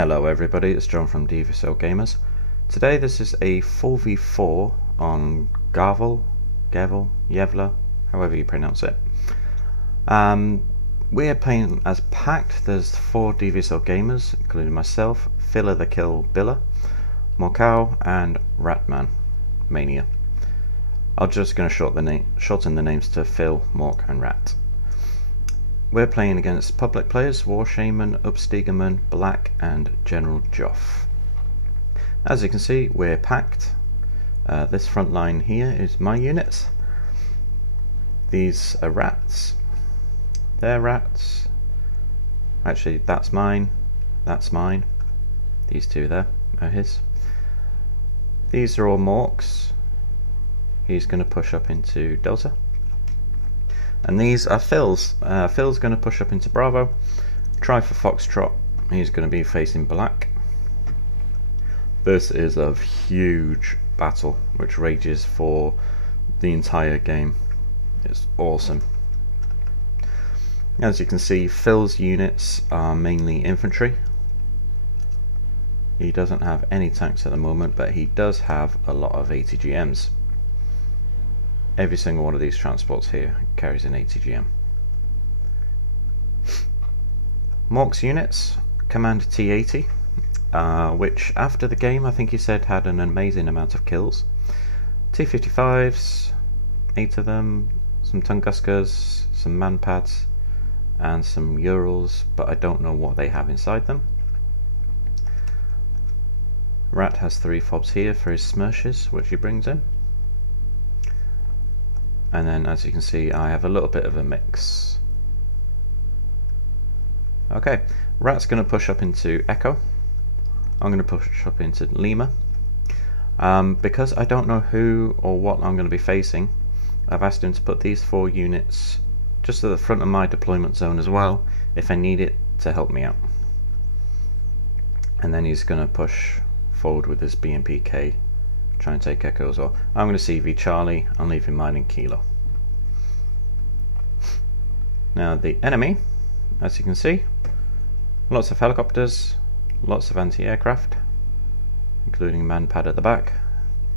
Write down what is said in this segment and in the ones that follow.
Hello everybody, it's John from DVSL Gamers. Today this is a 4v4 on Gavle, Yevla, however you pronounce it. We are playing as packed. There's 4 DVSL gamers, including myself, Filler the Kill Biller, Morcow and Ratman Mania. I'm just going to shorten the names to Phil, Mork and Rat. We're playing against public players, Warshaman, Upstegerman, Black and General Joff. As you can see, we're packed. This front line here is my units. These are rats. They're rats. Actually, that's mine. That's mine. These two there are his. These are all Morks. He's going to push up into Delta. And these are Phil's. Phil's going to push up into Bravo. Try for Foxtrot. He's going to be facing Black. This is a huge battle which rages for the entire game. It's awesome. As you can see, Phil's units are mainly infantry. He doesn't have any tanks at the moment, but he does have a lot of ATGMs. Every single one of these transports here carries an ATGM. Mork's units command T80, which after the game I think he said had an amazing amount of kills. T55s, 8 of them, some Tunguskers, some Manpads and some Urals, but I don't know what they have inside them. Rat has 3 fobs here for his smershes, which he brings in. And then as you can see, I have a little bit of a mix. Okay, Rat's going to push up into Echo. I'm going to push up into Lima. Because I don't know who or what I'm going to be facing, I've asked him to put these 4 units just at the front of my deployment zone as well, if I need it to help me out. And then he's going to push forward with his BMPK. Try and take Echo as well. I'm going to CV Charlie. I'm leaving mine in Kilo. Now the enemy, as you can see, lots of helicopters, lots of anti-aircraft, including Manpad at the back,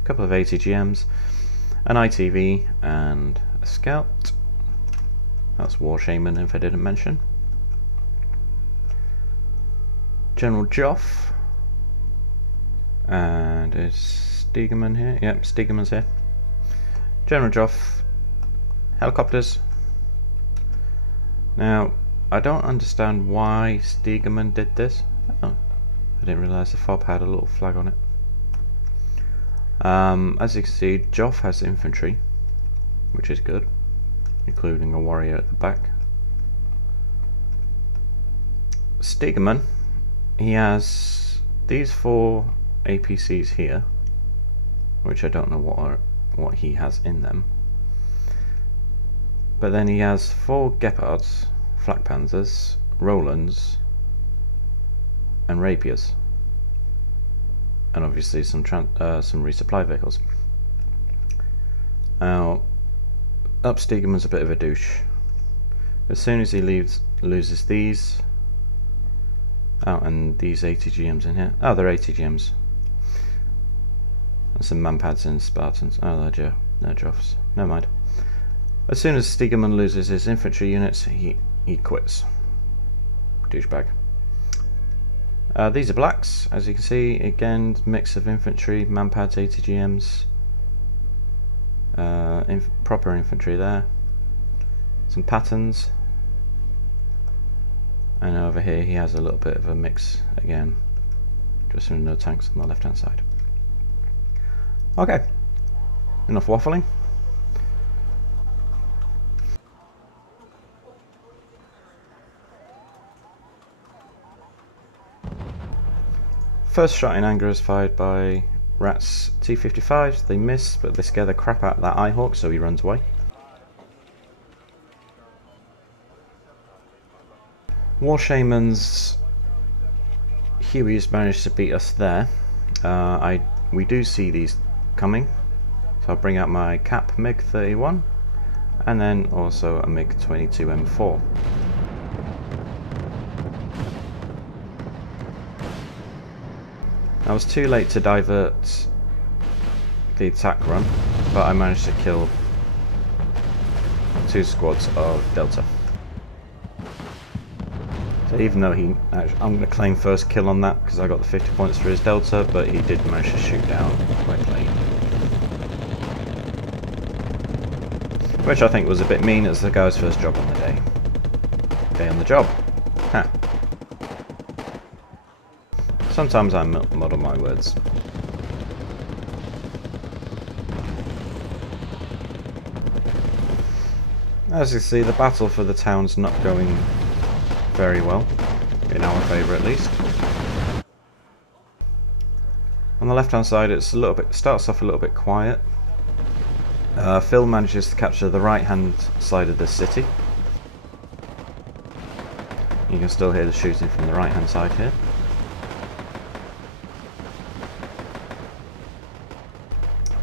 a couple of ATGMs, an ITV and a Scout. That's Warshaman if I didn't mention. General Joff, and is Stegerman here? Yep, Stegerman's here. General Joff, helicopters. Now, I don't understand why Stegerman did this. Oh, I didn't realise the fob had a little flag on it. As you can see, Joff has infantry, which is good, including a warrior at the back. Stegerman, he has these 4 APCs here, which I don't know what he has in them. But then he has 4 Gepards, Flak Panzers, Rolands and Rapiers. And obviously some resupply vehicles. Now, Upstegerman's a bit of a douche. As soon as he loses these... Oh, and these ATGMs in here. Oh, they're ATGMs. And some Manpads and Spartans. Oh, they're Joffs. Never mind. As soon as Stegerman loses his infantry units, he quits. Douchebag. These are Blacks, as you can see. Again, mix of infantry, Manpads, ATGMs, proper infantry there. Some patterns. And over here he has a little bit of a mix again. Just with no tanks on the left hand side. Okay, enough waffling. First shot in anger is fired by Rat's T55s. They miss, but they scare the crap out of that Eyehawk, so he runs away. Warshaman's Hueys managed to beat us there. We do see these coming, so I'll bring out my Cap MiG-31 and then also a MiG-22 M4. I was too late to divert the attack run, but I managed to kill 2 squads of Delta. So even though I'm going to claim first kill on that because I got the 50 points for his Delta, but he did manage to shoot down quite late. Which I think was a bit mean as the guy's first job on the day. Day on the job. Ha. Sometimes I muddle my words. As you see, the battle for the town's not going very well, in our favour at least. On the left hand side it's starts off a little bit quiet. Phil manages to capture the right hand side of the city. You can still hear the shooting from the right hand side here.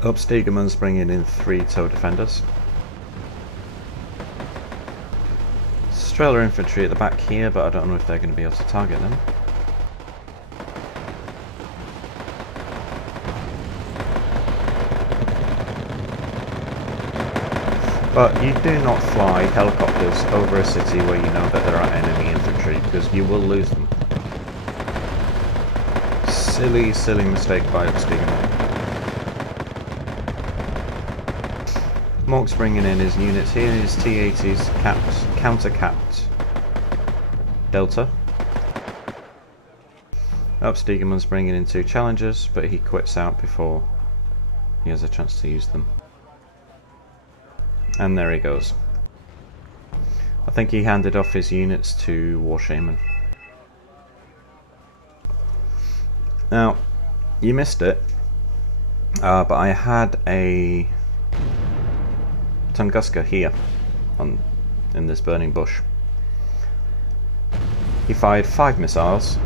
Up Stegerman's bringing in 3 tow defenders. Strela infantry at the back here, but I don't know if they're going to be able to target them. But you do not fly helicopters over a city where you know that there are enemy infantry, because you will lose them. Silly, silly mistake by Stegerman. Mork's bringing in his units here, his T-80's counter-capped Delta. Up Stegerman's bringing in 2 challengers, but he quits out before he has a chance to use them. And there he goes. I think he handed off his units to Warshaman. Now, you missed it, but I had a Tunguska here in this burning bush. He fired 5 missiles.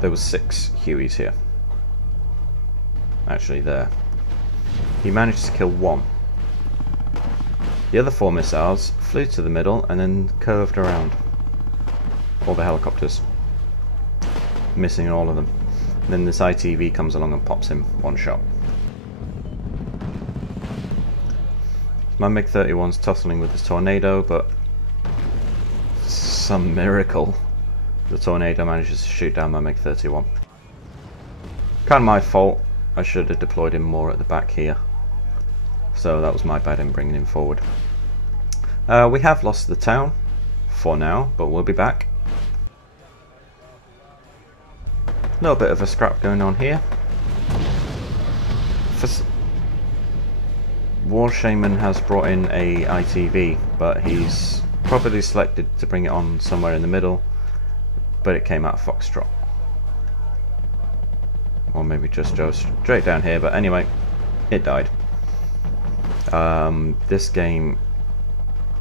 There was 6 Hueys here. Actually there. He managed to kill 1. The other 4 missiles flew to the middle and then curved around all the helicopters, missing all of them. And then this ITV comes along and pops him 1 shot. My MiG-31's tussling with this tornado, but for some miracle the tornado manages to shoot down my MiG-31. Kind of my fault. I should have deployed him more at the back here. So that was my bad in bringing him forward. We have lost the town for now, but we'll be back. A little bit of a scrap going on here. Warshaman has brought in a ITV, but he's probably selected to bring it on somewhere in the middle, but it came out of Foxtrot. Or maybe just go straight down here, but anyway, it died. This game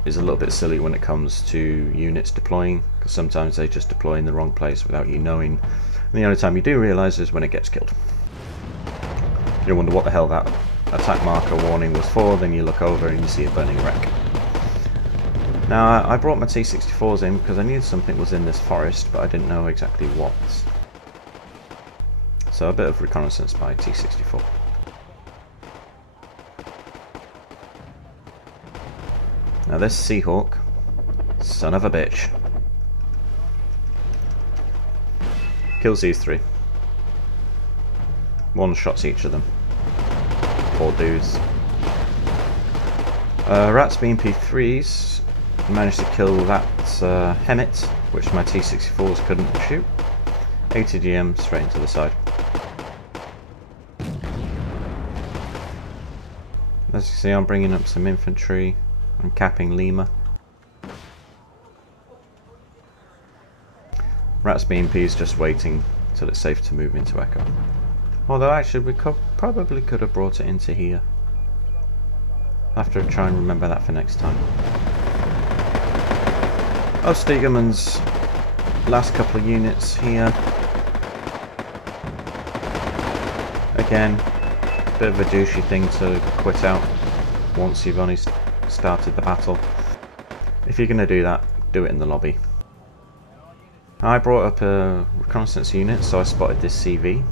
is a little bit silly when it comes to units deploying, because sometimes they just deploy in the wrong place without you knowing, and the only time you do realise is when it gets killed. You wonder what the hell that attack marker warning was for, then you look over and you see a burning wreck. Now I brought my T-64s in because I knew something was in this forest, but I didn't know exactly what. So a bit of reconnaissance by T-64. Now this Seahawk, son of a bitch, kills these 3. 1 shots each of them. Poor dudes. Rats BMP3s managed to kill that Hemet, which my T-64s couldn't shoot. ATGM straight into the side. As you see, I'm bringing up some infantry. I'm capping Lima. Rats BMP is just waiting till it's safe to move into Echo. Although actually we probably could have brought it into here. I'll have to try and remember that for next time. Oh, Stegerman's last couple of units here. Again, bit of a douchey thing to quit out once you've only started the battle. If you're going to do that, do it in the lobby. I brought up a reconnaissance unit, so I spotted this CV.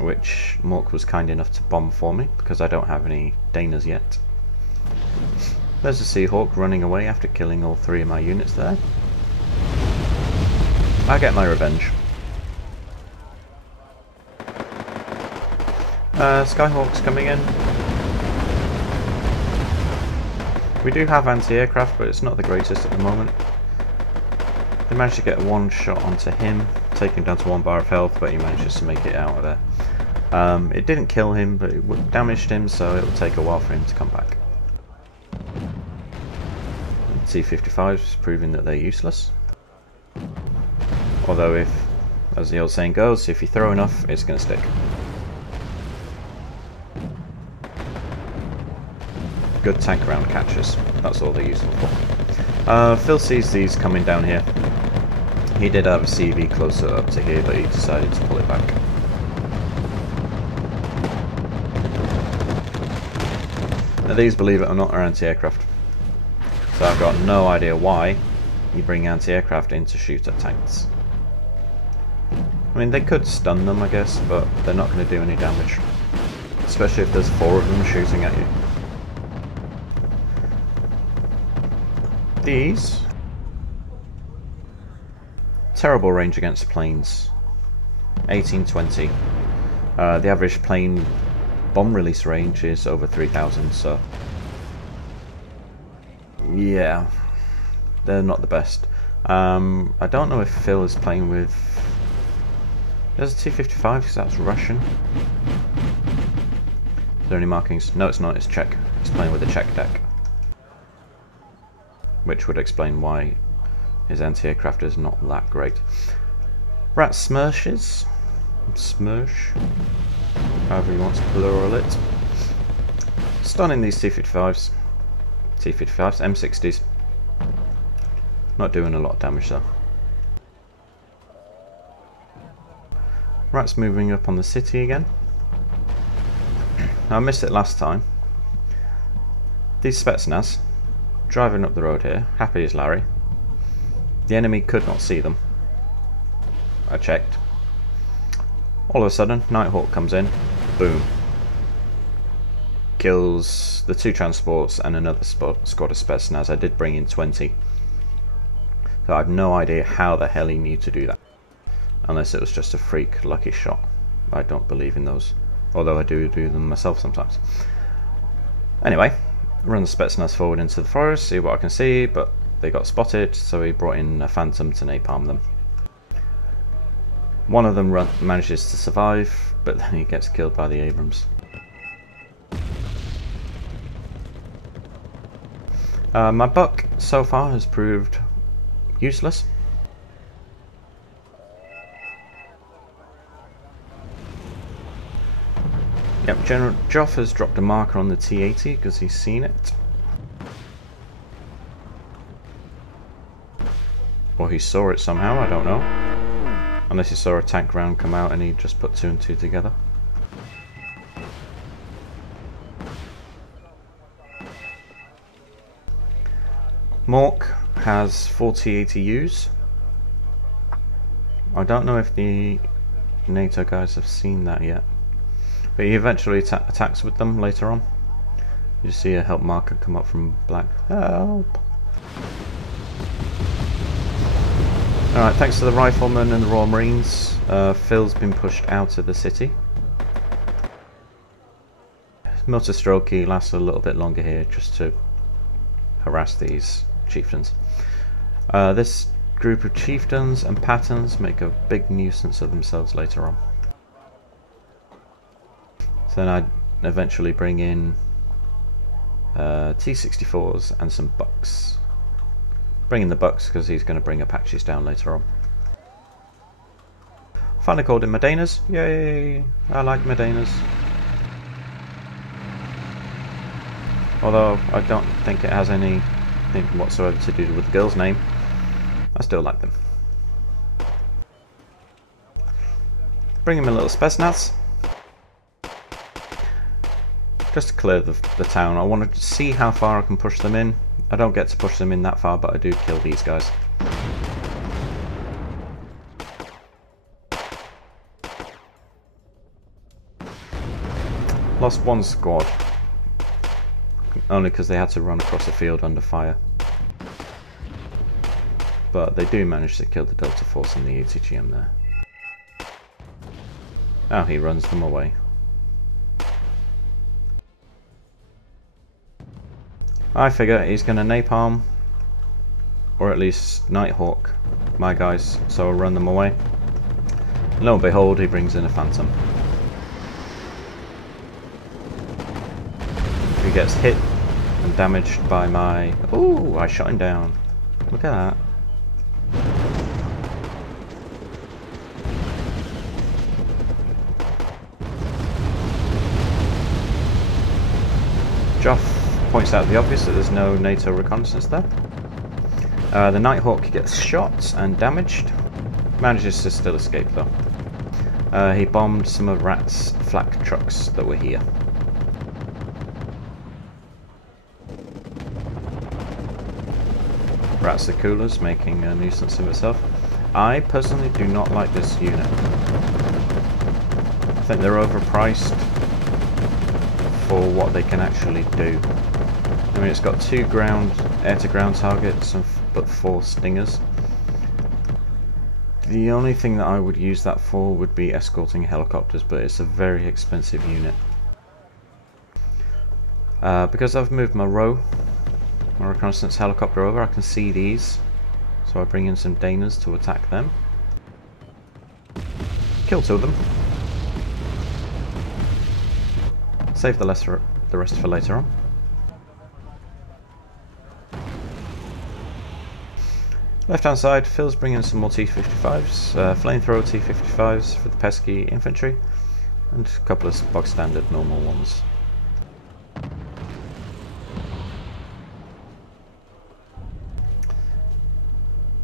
which Mork was kind enough to bomb for me because I don't have any Danas yet. There's a Seahawk running away after killing all 3 of my units there. I get my revenge. Skyhawks coming in. We do have anti-aircraft, but it's not the greatest at the moment. They managed to get one shot onto him, take him down to 1 bar of health, but he manages to make it out of there. It didn't kill him, but it damaged him, so it will take a while for him to come back. T-55s proving that they're useless. Although if, as the old saying goes, if you throw enough, it's going to stick. Good tank round catchers, that's all they're useful for. Phil sees these coming down here. He did have a CV closer up to here, but he decided to pull it back. Now these, believe it or not, are anti-aircraft. So I've got no idea why you bring anti-aircraft in to shoot at tanks. I mean, they could stun them, I guess, but they're not going to do any damage. Especially if there's 4 of them shooting at you. These... terrible range against planes. 1820. The average plane bomb release range is over 3000, so... yeah, they're not the best. I don't know if Phil is playing with... there's a T-55 because that's Russian. Is there any markings? No, it's not, it's Czech. He's playing with a Czech deck. Which would explain why his anti-aircraft is not that great. Rat Smershes. Smersh. However you want to plural it. Stunning these T-55s. T-55s, M60s. Not doing a lot of damage though. Rat's moving up on the city again. Now, I missed it last time. These Spetsnaz driving up the road here, happy as Larry. The enemy could not see them. I checked. All of a sudden, Nighthawk comes in. Boom. Kills the 2 transports and another squad of Spetsnaz. I did bring in 20. So I have no idea how the hell he knew to do that. Unless it was just a freak lucky shot. I don't believe in those. Although I do them myself sometimes. Anyway, run the Spetsnaz forward into the forest, see what I can see, but they got spotted, so he brought in a Phantom to napalm them. One of them manages to survive, but then he gets killed by the Abrams. My buck so far has proved useless. Yep, General Joff has dropped a marker on the T-80 because he's seen it. Or he saw it somehow, I don't know. Unless he saw a tank round come out and he just put 2 and 2 together. Mork has 4 T-80Us. I don't know if the NATO guys have seen that yet. But he eventually attacks with them later on. You see a help marker come up from black. Help! Alright, thanks to the Riflemen and the Royal Marines, Phil's been pushed out of the city. Motor Strokey lasts a little bit longer here just to harass these chieftains. This group of chieftains and patterns make a big nuisance of themselves later on. So then I'd eventually bring in T-64s and some bucks. Bring in the bucks because he's going to bring Apaches down later on. Finally called in Medenas. Yay! I like Medenas. Although I don't think it has anything whatsoever to do with the girl's name, I still like them. Bring him a little Spetsnaz. Just to clear the town. I wanted to see how far I can push them in. I don't get to push them in that far, but I do kill these guys. Lost one squad, only because they had to run across the field under fire. But they do manage to kill the Delta Force and the ATGM there. Oh, he runs them away. I figure he's going to napalm, or at least Nighthawk, my guys, so I'll run them away. Lo and behold, he brings in a Phantom. He gets hit and damaged by my... Ooh, I shot him down. Look at that. Joff points out the obvious that there's no NATO reconnaissance there. The Nighthawk gets shot and damaged. Manages to still escape though. He bombed some of Rat's flak trucks that were here. Rat's the coolers, making a nuisance of itself. I personally do not like this unit. I think they're overpriced for what they can actually do. I mean, it's got 2 air-to-ground targets, but 4 stingers. The only thing that I would use that for would be escorting helicopters, but it's a very expensive unit. Because I've moved my reconnaissance helicopter over, I can see these, so I bring in some Danas to attack them. Kill 2 of them. Save the rest for later on. Left hand side, Phil's bringing some more T-55s, flamethrower T-55s for the pesky infantry, and a couple of bog standard normal ones.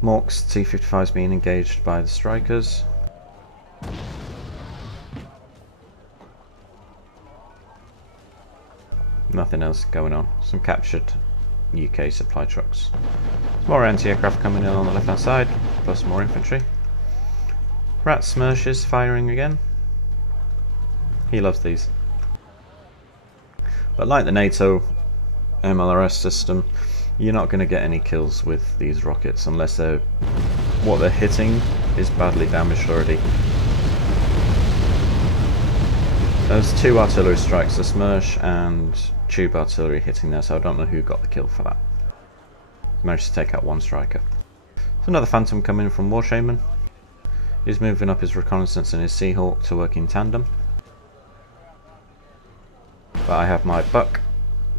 Mork's T-55s being engaged by the strikers. Nothing else going on. Some captured UK supply trucks. More anti-aircraft coming in on the left hand side, plus more infantry. Rat Smershes firing again. He loves these. But like the NATO MLRS system, you're not going to get any kills with these rockets unless what they're hitting is badly damaged already. There's 2 artillery strikes, the Smersh and tube artillery hitting there, so I don't know who got the kill for that. Managed to take out 1 striker. There's another Phantom coming from War Shaman. He's moving up his reconnaissance and his Seahawk to work in tandem. But I have my Buck,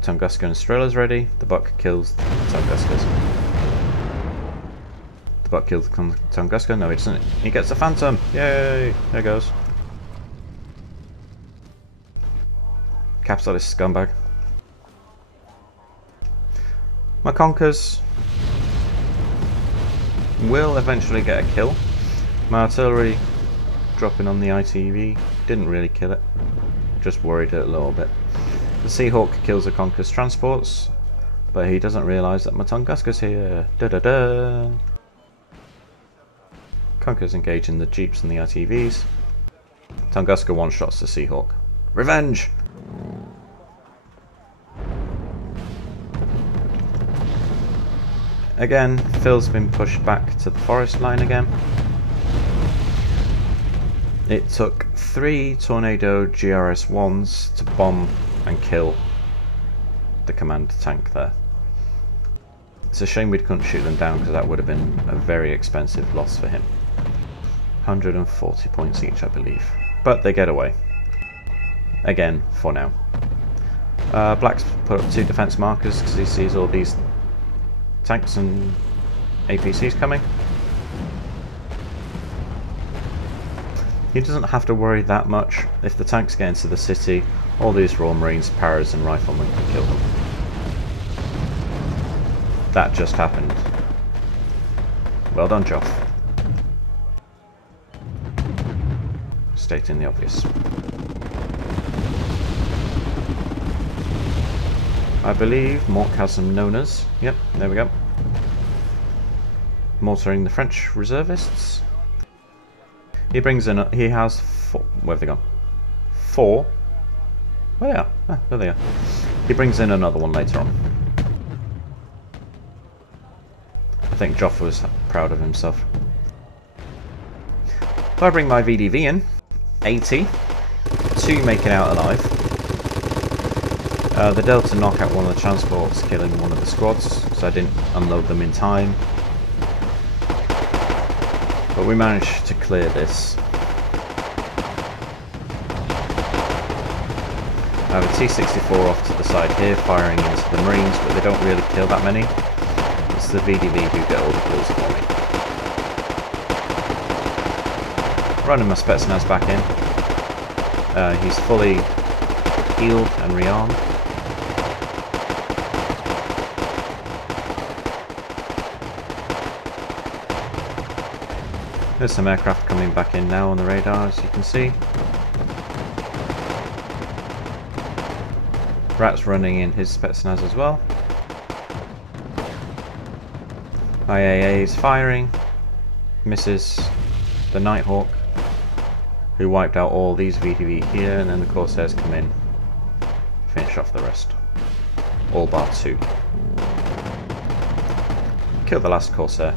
Tunguska and Strellas ready. The Buck kills the Tunguskas. The Buck kills the Tunguska. No, he doesn't. He gets the Phantom. Yay! There goes. Capitalist scumbag. My Conkers will eventually get a kill. My artillery dropping on the ITV didn't really kill it. Just worried it a little bit. The Seahawk kills the Conker's transports, but he doesn't realise that my Tunguska's here. Da da da. Conker's engaging the Jeeps and the ITVs. Tunguska one-shots the Seahawk. Revenge! Again, Phil's been pushed back to the forest line again. It took 3 Tornado GRS-1s to bomb and kill the command tank there. It's a shame we couldn't shoot them down, because that would have been a very expensive loss for him. 140 points each, I believe. But they get away. Again, for now. Black's put up 2 defense markers because he sees all these tanks and APCs coming. He doesn't have to worry that much. If the tanks get into the city, all these Royal Marines, Paras and Riflemen can kill them. That just happened. Well done, Joff. Stating the obvious. I believe Mork has some Nonas. Yep, there we go. Mortaring the French reservists. He brings in. He has 4. Where have they gone? 4 Oh yeah, there they are. He brings in another one later on. I think Joff was proud of himself. So I bring my VDV in, 80, 2 make it out alive. The Delta knock out one of the transports, killing one of the squads, because I didn't unload them in time. But we managed to clear this. I have a T-64 off to the side here, firing into the Marines, but they don't really kill that many. It's the VDV who get all the kills for me. Running my Spetsnaz back in. He's fully healed and rearmed. There's some aircraft coming back in now on the radar, as you can see. Rat's running in his Spetsnaz as well. IAA is firing. Misses the Nighthawk, who wiped out all these VDV here, and then the Corsairs come in, finish off the rest. All bar 2. Kill the last Corsair.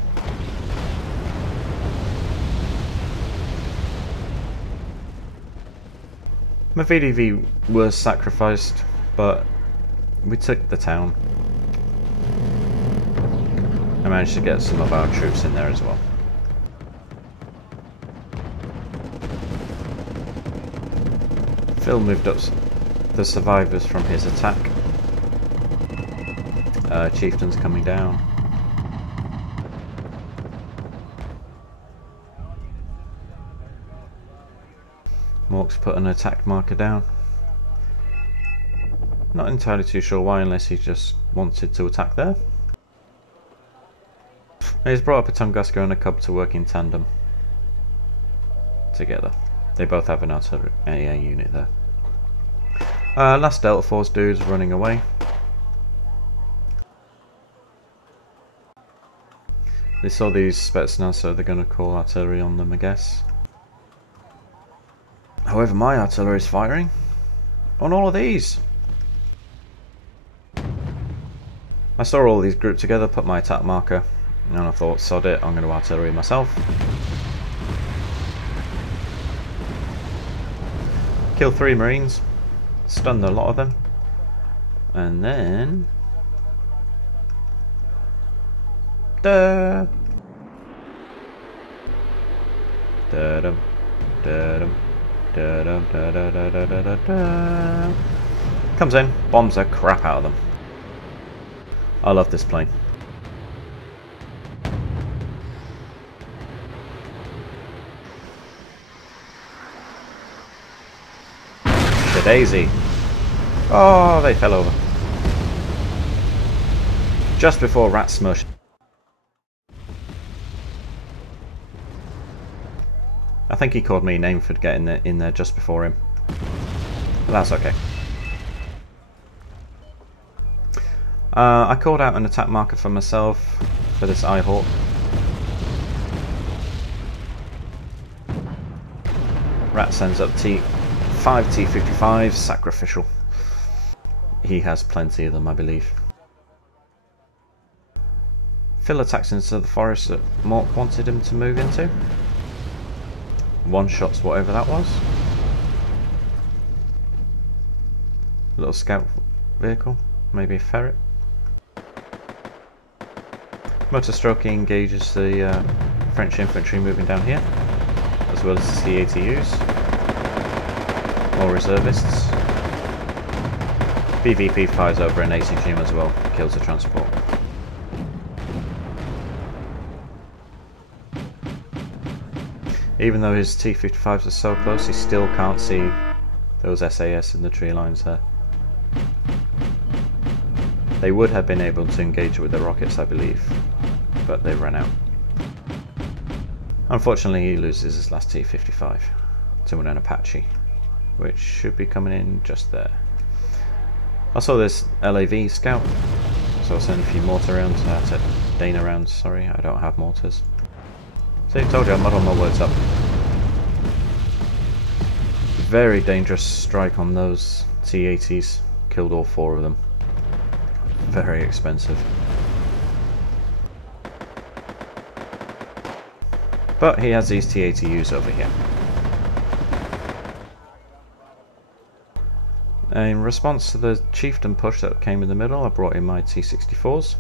My VDV was sacrificed, but we took the town. I managed to get some of our troops in there as well. Phil moved up the survivors from his attack. Chieftain's coming down. Mork's put an attack marker down. Not entirely too sure why, unless he just wanted to attack there. He's brought up a Tunguska and a Cub to work in tandem together. They both have an artillery AA unit there. Last Delta Force dude's running away. They saw these Spetsnaz, so they're going to call artillery on them, I guess. However, my artillery is firing on all of these. I saw all these grouped together, put my attack marker, and I thought, sod it, I'm going to artillery myself. Kill 3 Marines, stunned a lot of them, and then... Da! Da-dum, da-dum. Da, da, da, da, da, da, da, da. Comes in, bombs the crap out of them. I love this plane. The Daisy. Oh, they fell over. Just before Rat smushed. I think he called me a name for getting in there just before him. But that's okay. I called out an attack marker for myself for this Ihawk. Rat sends up 5 T-55s, sacrificial. He has plenty of them, I believe. Phil attacks into the forest that Mork wanted him to move into. One-shots whatever that was. Little scout vehicle, maybe a ferret. Motor stroking engages the French infantry moving down here, as well as the C-ATUs. More reservists. BVP fires over an ACGM as well, kills the transport. Even though his T-55s are so close, he still can't see those SAS in the tree lines there. They would have been able to engage with the rockets, I believe, but they ran out. Unfortunately, he loses his last T-55 to an Apache, which should be coming in just there. I saw this LAV scout, so I'll send a few mortar rounds, Dana rounds, sorry, I don't have mortars. See, I told you, I muddled my words up. Very dangerous strike on those T-80s. Killed all 4 of them. Very expensive. But he has these T-80Us over here. In response to the chieftain push that came in the middle, I brought in my T-64s.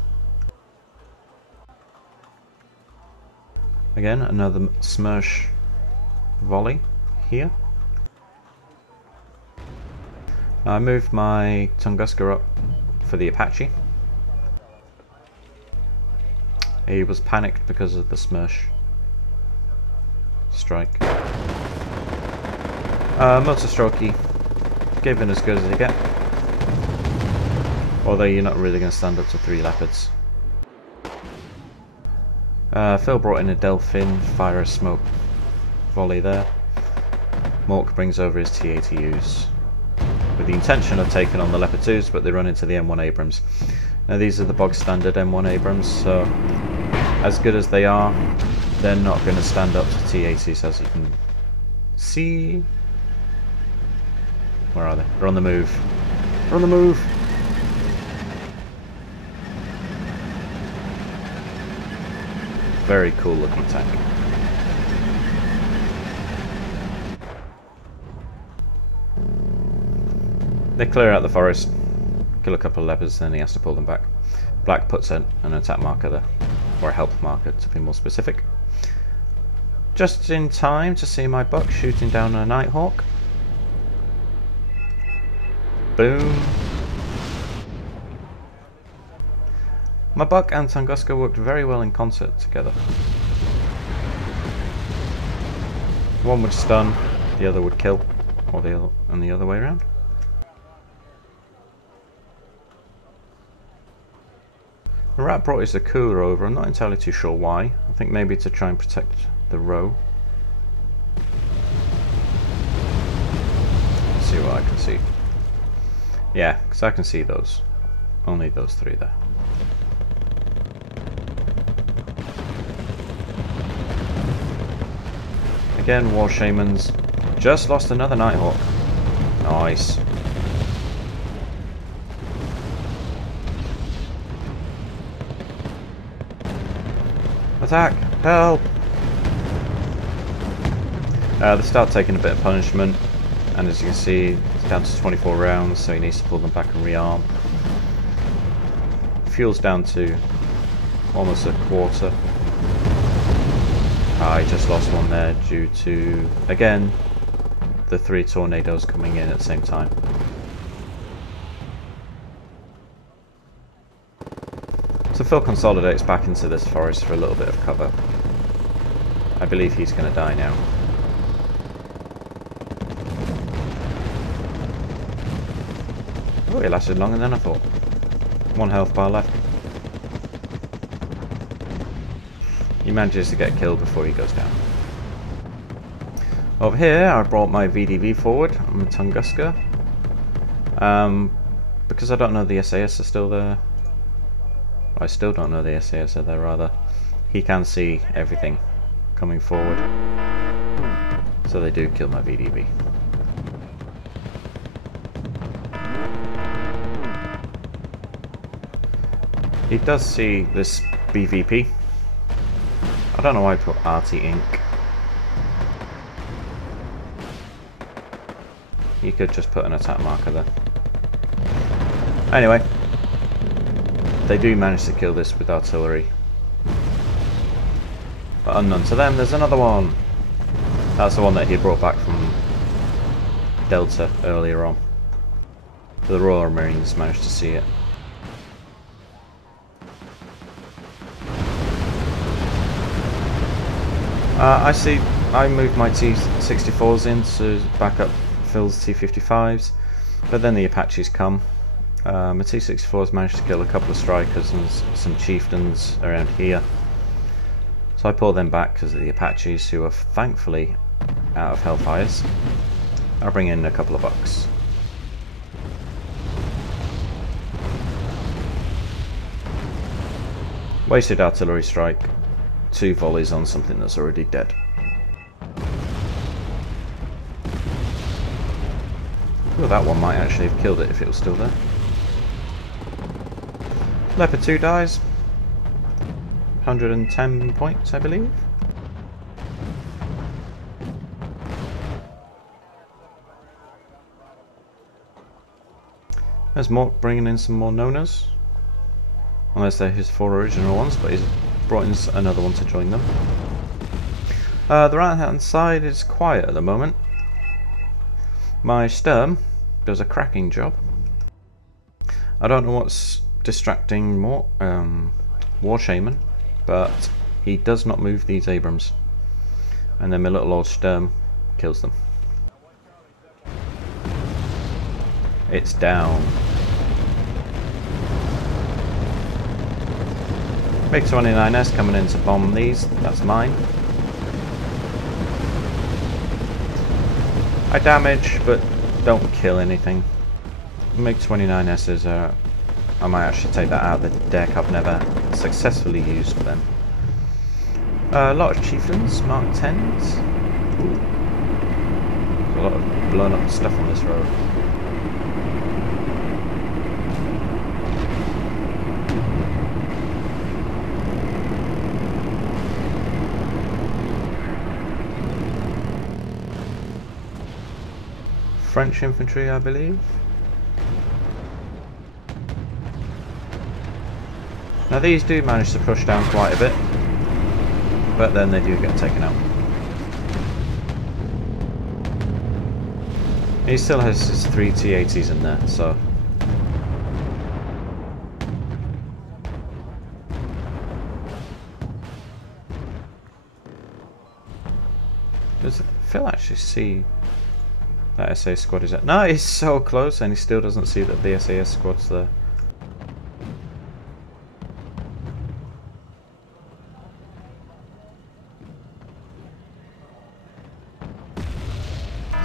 Again, another Smersh volley here. I moved my Tunguska up for the Apache. He was panicked because of the Smersh strike. Multi-strokey, given as good as they get. Although you're not really going to stand up to 3 leopards. Phil brought in a Delphin, fire a smoke volley there. Mork brings over his T-80Us with the intention of taking on the Leopard 2s, but they run into the M1 Abrams. Now these are the bog standard M1 Abrams, so as good as they are, they're not going to stand up to T-80s, as you can see. Where are they? They're on the move. They're on the move! Very cool looking tank. They clear out the forest, kill a couple of leopards, then he has to pull them back. Black puts an attack marker there, or a help marker to be more specific. Just in time to see my buck shooting down a Nighthawk. Boom. My buck and Tunguska worked very well in concert together. One would stun, the other would kill, or the other way around. The rat brought his Akula over, I'm not entirely too sure why. I think maybe to try and protect the row. Let's see what I can see. Yeah, because I can see those. Only those 3 there. Again, War Shamans. Just lost another Nighthawk. Nice. Attack! Help! They start taking a bit of punishment, and as you can see, it's down to 24 rounds, so he needs to pull them back and rearm. Fuel's down to almost a quarter. I just lost one there due to, again, the 3 tornadoes coming in at the same time. So Phil consolidates back into this forest for a little bit of cover. I believe he's going to die now. Oh, he lasted longer than I thought. 1 health bar left. He manages to get killed before he goes down. Over here, I brought my VDV forward. I'm a Tunguska. Because I don't know the SAS are still there. I still don't know the SAS are there, rather. He can see everything coming forward. So they do kill my VDV. He does see this BVP. I don't know why I put RT Ink. You could just put an attack marker there. Anyway, they do manage to kill this with artillery. But unknown to them, there's another one. That's the one that he brought back from Delta earlier on. The Royal Marines managed to see it. I moved my T-64s in to back up Phil's T-55s, but then the Apaches come. My T-64s managed to kill a couple of strikers and some chieftains around here. So I pull them back because of the Apaches, who are thankfully out of Hellfires. I'll bring in a couple of bucks. Wasted artillery strike. 2 volleys on something that's already dead. Well, that one might actually have killed it if it was still there. Leopard 2 dies. 110 points, I believe. There's Mork bringing in some more Nonas. Unless they're his 4 original ones, but he's brought in another one to join them. The right hand side is quiet at the moment. My Sturm does a cracking job. I don't know what's distracting more War Shaman, but he does not move these Abrams. And then my little old Sturm kills them. It's down. Big 29S coming in to bomb these. That's mine. I damage, but don't kill anything. MiG-29Ss are... I might actually take that out of the deck. I've never successfully used them. A lot of Chieftains, Mark 10s. Ooh. There's a lot of blown up stuff on this road. French infantry, I believe. Now these do manage to push down quite a bit, but then they do get taken out. He still has his 3 T-80s in there, so... Does Phil actually see that SAS squad is at? No, he's so close and he still doesn't see that the SAS squad's there.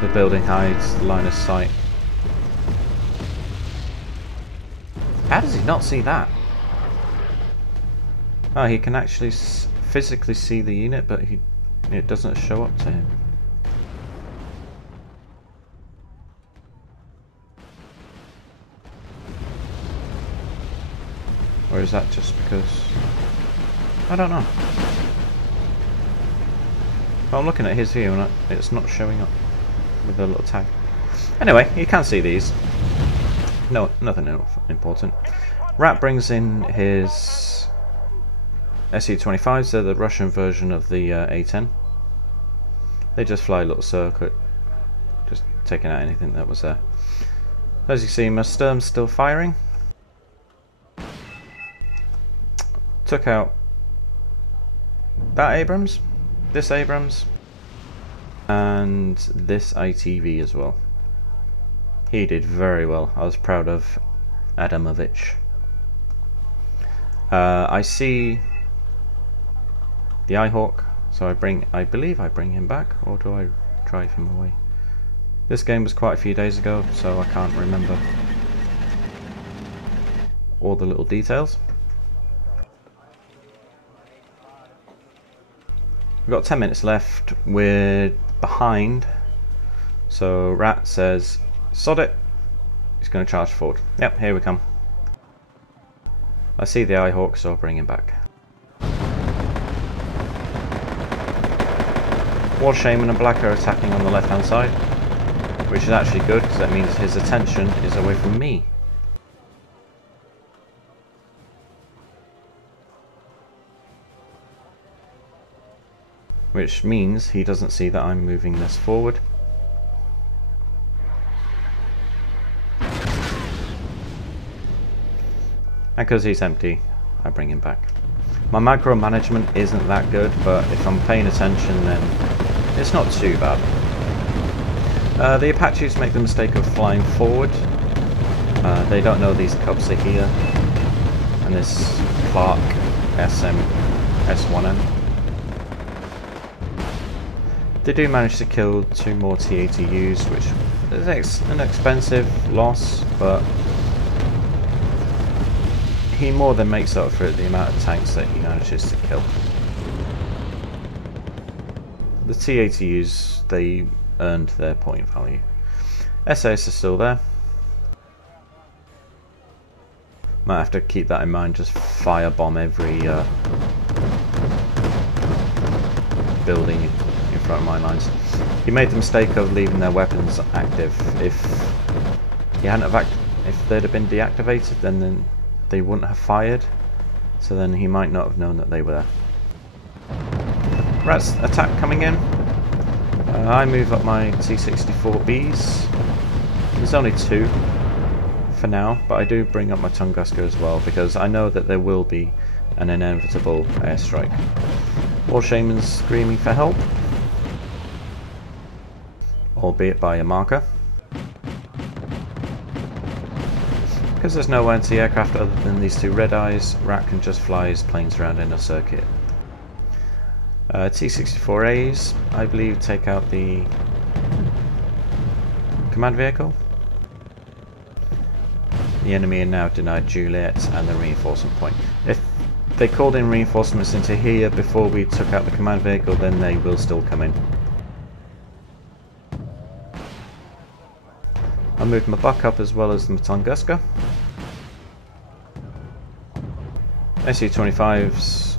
The building hides the line of sight. How does he not see that? Oh, he can actually physically see the unit, but it doesn't show up to him. Or is that just because... I don't know. Well, I'm looking at his view and it's not showing up with a little tag. Anyway, you can see these. No, nothing important. Rat brings in his SE-25s, they're the Russian version of the A-10. They just fly a little circuit, just taking out anything that was there. As you see, my Sturm's still firing. Took out that Abrams, this Abrams, and this ITV as well. He did very well. I was proud of Adamovich. I see the Ihawk, so I believe I bring him back, or do I drive him away? This game was quite a few days ago, so I can't remember all the little details. We've got 10 minutes left, we're behind, so Rat says, sod it, he's going to charge forward. Yep, here we come. I see the Ihawk, so I'll bring him back. War Shaman and Black are attacking on the left hand side, which is actually good, because that means his attention is away from me. Which means he doesn't see that I'm moving this forward. And because he's empty, I bring him back. My micromanagement isn't that good, but if I'm paying attention then it's not too bad. The Apaches make the mistake of flying forward. They don't know these Cubs are here. And this Clark SM S1N. They do manage to kill 2 more T-80Us, which is an expensive loss, but he more than makes up for it the amount of tanks that he manages to kill. The T-80Us, they earned their point value. SAS is still there. Might have to keep that in mind, just firebomb every building in front of my lines. He made the mistake of leaving their weapons active. If he hadn't have if they'd have been deactivated, then they wouldn't have fired. So then he might not have known that they were there. Rat's attack coming in. I move up my T-64Bs. There's only 2 for now, but I do bring up my Tunguska as well because I know that there will be an inevitable airstrike. War Shaman's screaming for help, albeit by a marker. Because there's no anti-aircraft other than these 2 red eyes, Rat can just fly his planes around in a circuit. T-64As, I believe, take out the command vehicle. The enemy are now denied Juliet and the reinforcement point. If they called in reinforcements into here before we took out the command vehicle, then they will still come in. I moved my buck up as well as the Tunguska. SU-25's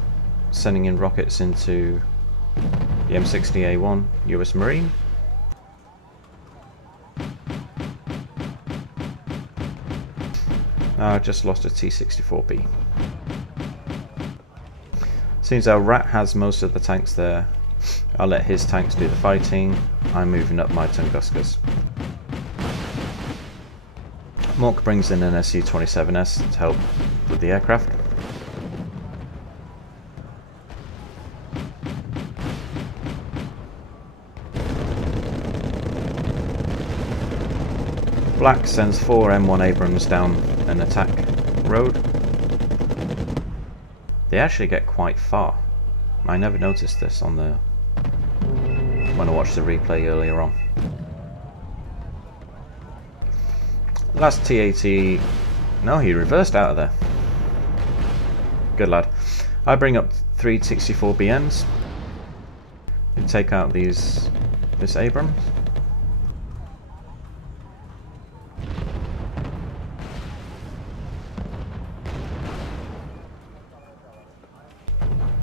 sending in rockets into the M60A1 US Marine. I just lost a T-64B. Seems our Rat has most of the tanks there. I'll let his tanks do the fighting. I'm moving up my Tunguskas. Mork brings in an SU-27S to help with the aircraft. Black sends 4 M1 Abrams down an attack road. They actually get quite far. I never noticed this on the when I watched the replay earlier on. Last TAT, no, he reversed out of there. Good lad. I bring up 3 64BMs and take out this Abrams.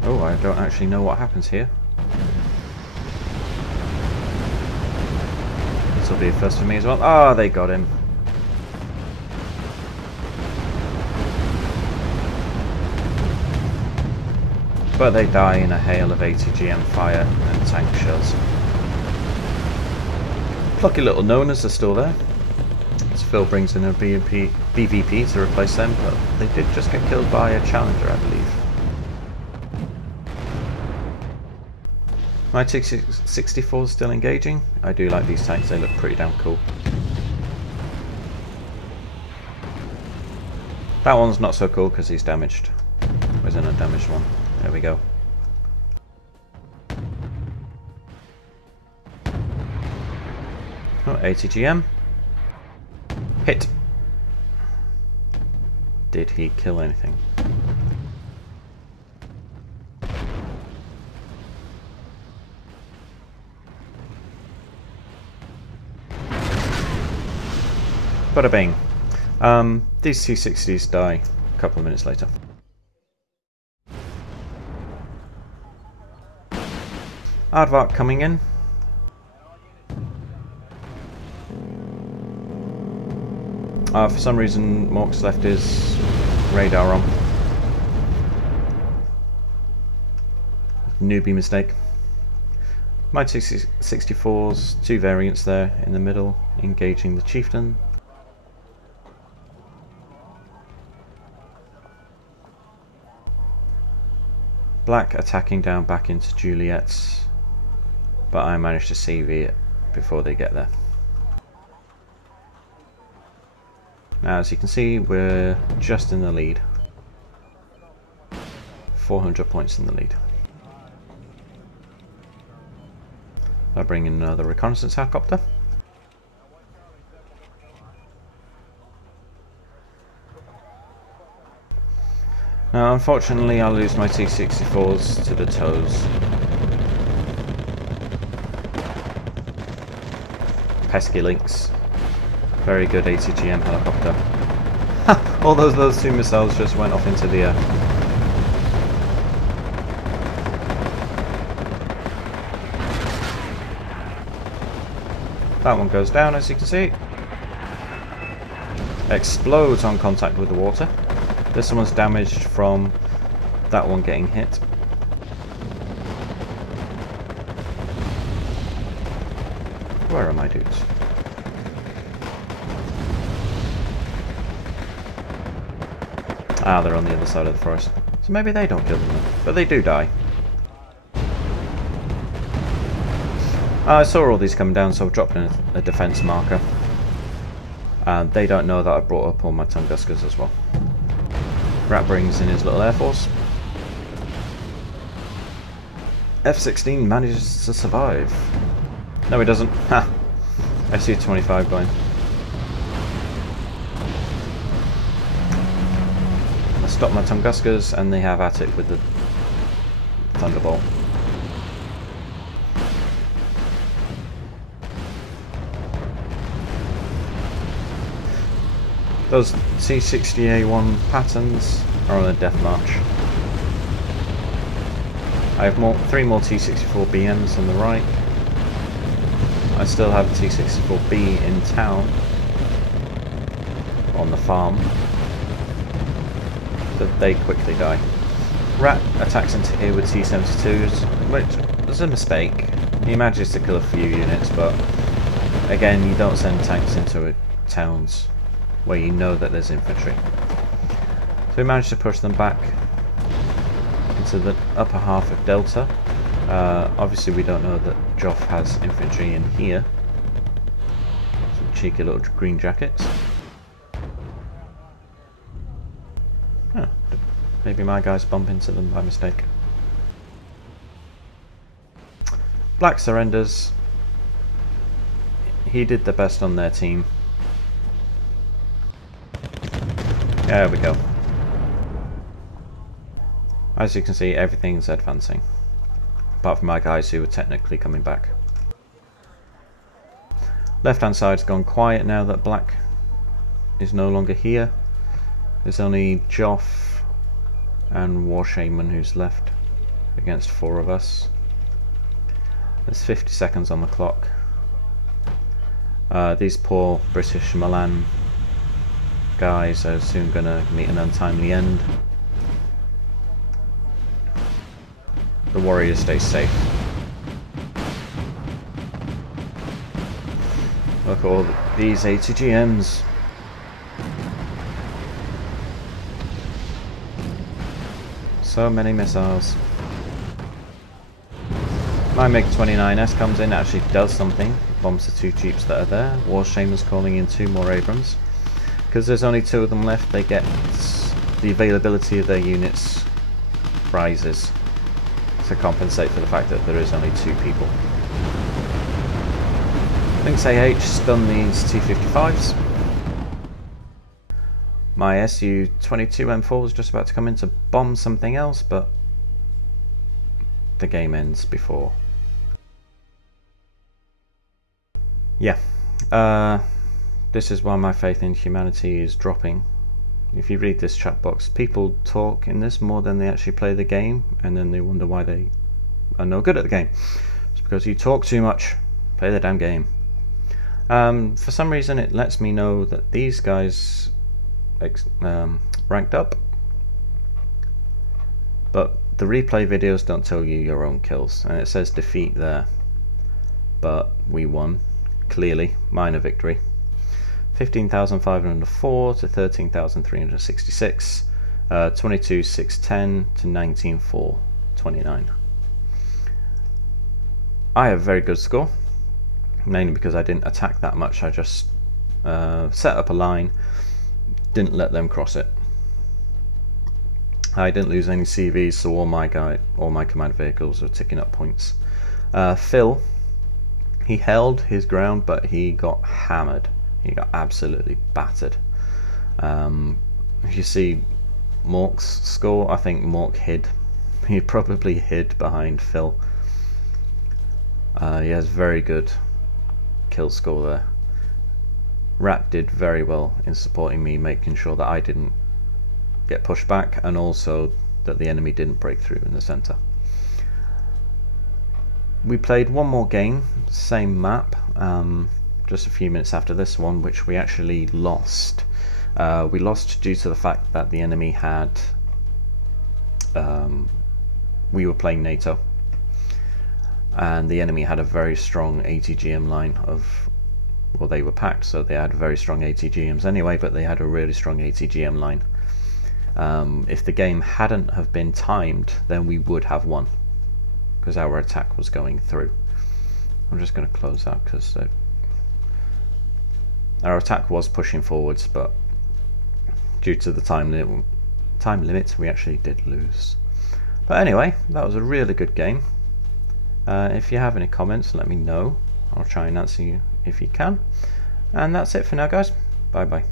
Oh, I don't actually know what happens here. This will be a first for me as well. Ah, they got him. But they die in a hail of 80 GM fire and tank shells. Plucky little Nonas are still there. As Phil brings in a BVP to replace them, but they did just get killed by a Challenger, I believe. My T-64 is still engaging. I do like these tanks, they look pretty damn cool. That one's not so cool because he's damaged. Where's an undamaged one? There we go. Oh, 80 GM. Hit. Did he kill anything? Bada bing. These T-60s die a couple of minutes later. Aardvark coming in. For some reason, Mork's left his radar on. Newbie mistake. My T-64's 2 variants there in the middle, engaging the Chieftain. Black attacking down back into Juliet's, but I managed to CV it before they get there. Now, as you can see, we're just in the lead. 400 points in the lead. I'll bring in another reconnaissance helicopter. Now, unfortunately, I'll lose my T-64s to the toes. Pesky links. Very good ATGM helicopter. All those two missiles just went off into the air. That one goes down, as you can see. Explodes on contact with the water. This one's damaged from that one getting hit. Where are my dudes? Ah, they're on the other side of the forest. So maybe they don't kill them, but they do die. I saw all these coming down, so I've dropped in a defense marker. And they don't know that I brought up all my Tunguskers as well. Rat brings in his little air force. F-16 manages to survive. No, he doesn't. Ha! SU-25 going. I stop my Tunguskers and they have at it with the Thunderbolt. Those T-60A1 patterns are on a death march. I have 3 more T-64BMs on the right. I still have a T-64B in town on the farm, but they quickly die. Rat attacks into here with T-72s, which is a mistake. He manages to kill a few units, but again, you don't send tanks into towns where you know that there's infantry. So we managed to push them back into the upper half of Delta. Obviously we don't know that Joff has infantry in here. Some cheeky little green jackets. Oh, maybe my guys bump into them by mistake. Black surrenders. He did the best on their team. There we go. As you can see, everything's advancing. Apart from my guys who are technically coming back. Left hand side's gone quiet now that Black is no longer here. There's only Joff and War Shaman who's left against 4 of us. There's 50 seconds on the clock. These poor British Milan guys are soon going to meet an untimely end. The warrior stays safe. Look at all these ATGMs. So many missiles. My MiG-29S comes in, actually does something. Bombs the 2 jeeps that are there. War Shaman's calling in 2 more Abrams. Because there's only 2 of them left, they get the availability of their units rises to compensate for the fact that there is only 2 people. Lynx AH stun these T-55s. My Su-22 M4 was just about to come in to bomb something else, but the game ends before. Yeah. This is why my faith in humanity is dropping. If you read this chat box, people talk in this more than they actually play the game, and then they wonder why they are no good at the game. It's because you talk too much. Play the damn game. For some reason it lets me know that these guys ranked up, but the replay videos don't tell you your own kills, and it says defeat there, but we won, clearly, minor victory. 15,504 to 13,366, 22,610 to 19,429. I have a very good score, mainly because I didn't attack that much. I just set up a line, didn't let them cross it. I didn't lose any CVs, so all my command vehicles are ticking up points. Phil, he held his ground, but he got hammered. He got absolutely battered. If you see Mork's score, I think Mork hid. He probably hid behind Phil. He has very good kill score there. Rat did very well in supporting me, making sure that I didn't get pushed back, and also that the enemy didn't break through in the center. We played one more game, same map, just a few minutes after this one, which we actually lost. We lost due to the fact that the enemy had we were playing NATO, and the enemy had a very strong ATGM line of, well, they were packed, so they had very strong ATGMs anyway, but they had a really strong ATGM line. If the game hadn't have been timed, then we would have won, because our attack was going through. I'm just going to close that because our attack was pushing forwards, but due to the time limit, we actually did lose. But anyway, that was a really good game. If you have any comments, let me know. I'll try and answer you if you can. And that's it for now, guys. Bye bye.